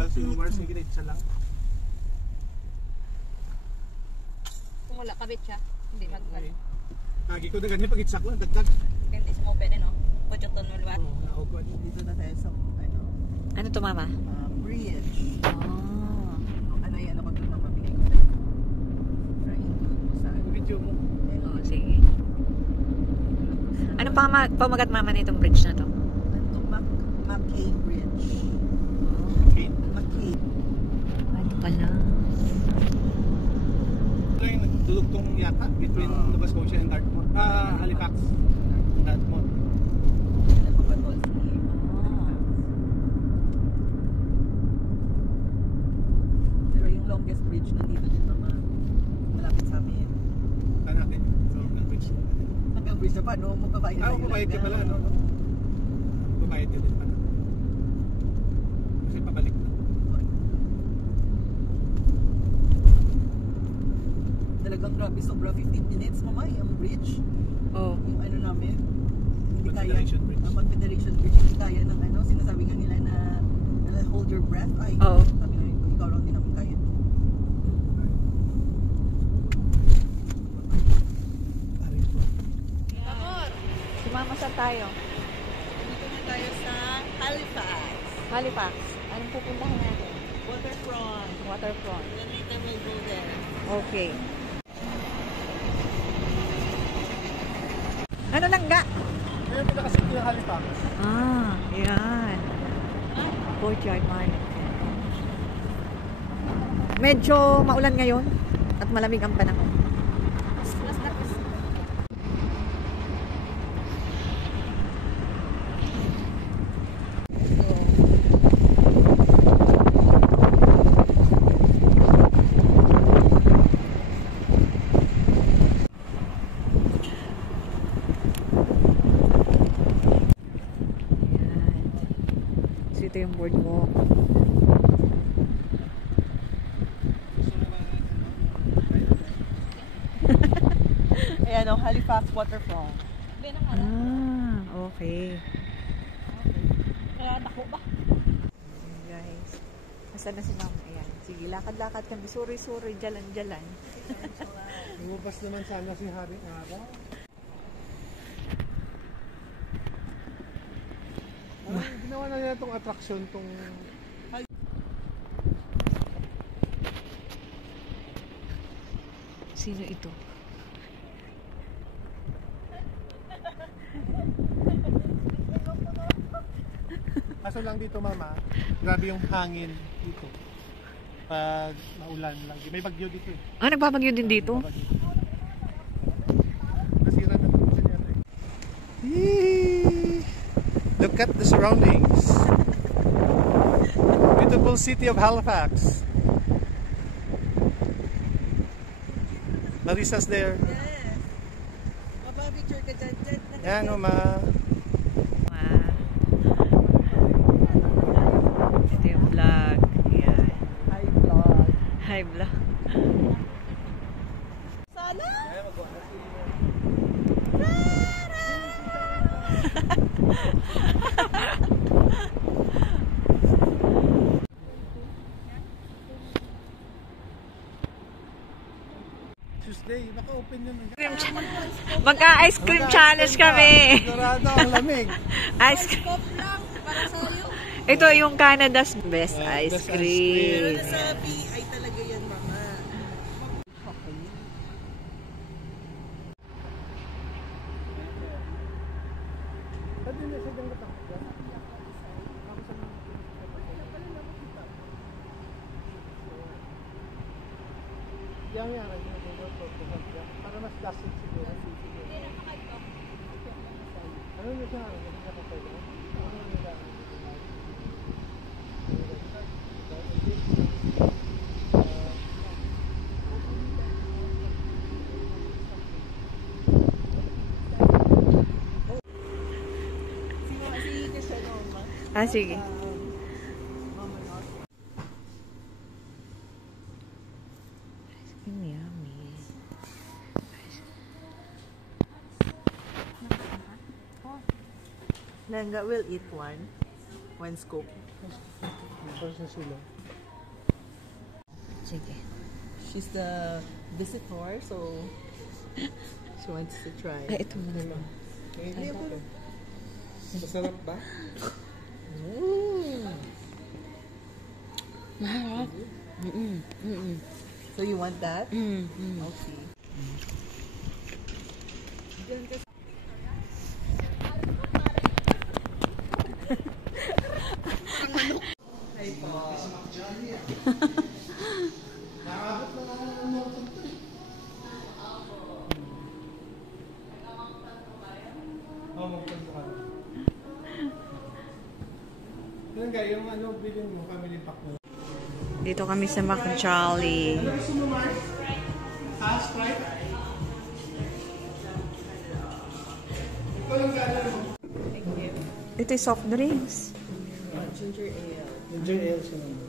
Tapos yung wires yung giritsa lang. Kung wala kabit siya, hindi magpal. Kagi ko na ganyan pag itsak lang, dagdag. Hindi mo pwede, no? Puchoton mo luwa. Oo, ako Dito na tayo sa, ano, Ano to, mama? bridge. Oh. Ano yan, ano ko doon ang mabigay ko sa'yo? Para include mo sa, video mo. Oh, sige. Anong pamagat mama nitong bridge na to? Ito, Mackay Bridge. Okay. Mackay. Ano pala? Ito yung nagdulugtong yata between Nova Scotia and Dartmouth. Halifax. Dartmouth. Yan ang papatol si Pero yung longest bridge nandito din naman. Malapit sa amin. Saan natin? So, ang bridge. Hanggang bridge na pa, no? Magbabayad na yun. Magbabayad ka pala, no? Magbabayad ka din pala. Kasi pabalik na. Talagang grabe, sobra 15 minutes, mama, yung bridge. Oh. Yung ano namin, hindi kaya, Confederation Bridge. ang Confederation Bridge, hindi kaya ng ano, sinasabi nga nila na hold your breath. Ay, Oo. sabi nga, ikaw lang din namin kaya. Si mama, saan tayo? Dito na tayo sa Halifax. Halifax. Anong pupuntahan natin? Waterfront. Waterfront. Then later we'll go there. Okay. Ano langga? Ngayon pinakasiti ng Halifax. Ah, yan. Courtyard Market. Medyo maulan ngayon at malamig ang panahon. So, ito yung boardwalk. Ayan o, Halifax Waterfront. Ah, okay. Kaya dako ba? Ayan, guys. Nasaan na si mama? Ayan. Sige, lakad-lakad kami. Suri-suri, jalan-jalan. Lumabas naman sana si Haring Araw. Ginawa na niya itong attraction, itong... Sino ito? Kaso lang dito, mama, grabe yung hangin dito. Pag maulan lang. May bagyo dito eh. Ah, nagbabagyo din dito? Nasira na ito sa niya. Look at the surroundings. Beautiful city of Halifax. Marissa's there. Yes. Mababicture ka dyan, dyan. Yan o, ma. Ito yung vlog. Ayan. Hi, vlog. Hi, vlog. Sana? Tuesday, naka-open yun. Magka-ice cream challenge kami. Sigurado ang lamig. Ice cream. Ito yung Canada's best ice best ice cream. Sabi, ay talaga yan, mama. Yang para mas dasit siguro. Ano na siya? Ah, sige. Yummy. Langga will eat one scoop. Tapos na sila. Sige. She's the visitor, so she wants to try. Ay, ito mo na lang. Masarap ba? Maharap. So you want that? Okay. Oo, magpunta ka. Yan nga, yung ano, bilhin mo, family pack mo. Dito kami sa Mac Jolly. Ano gusto mo, Mark? Sprite? Ito lang gano'n mo. Thank you. Ito yung soft drinks. Ginger ale. Ginger ale siya naman.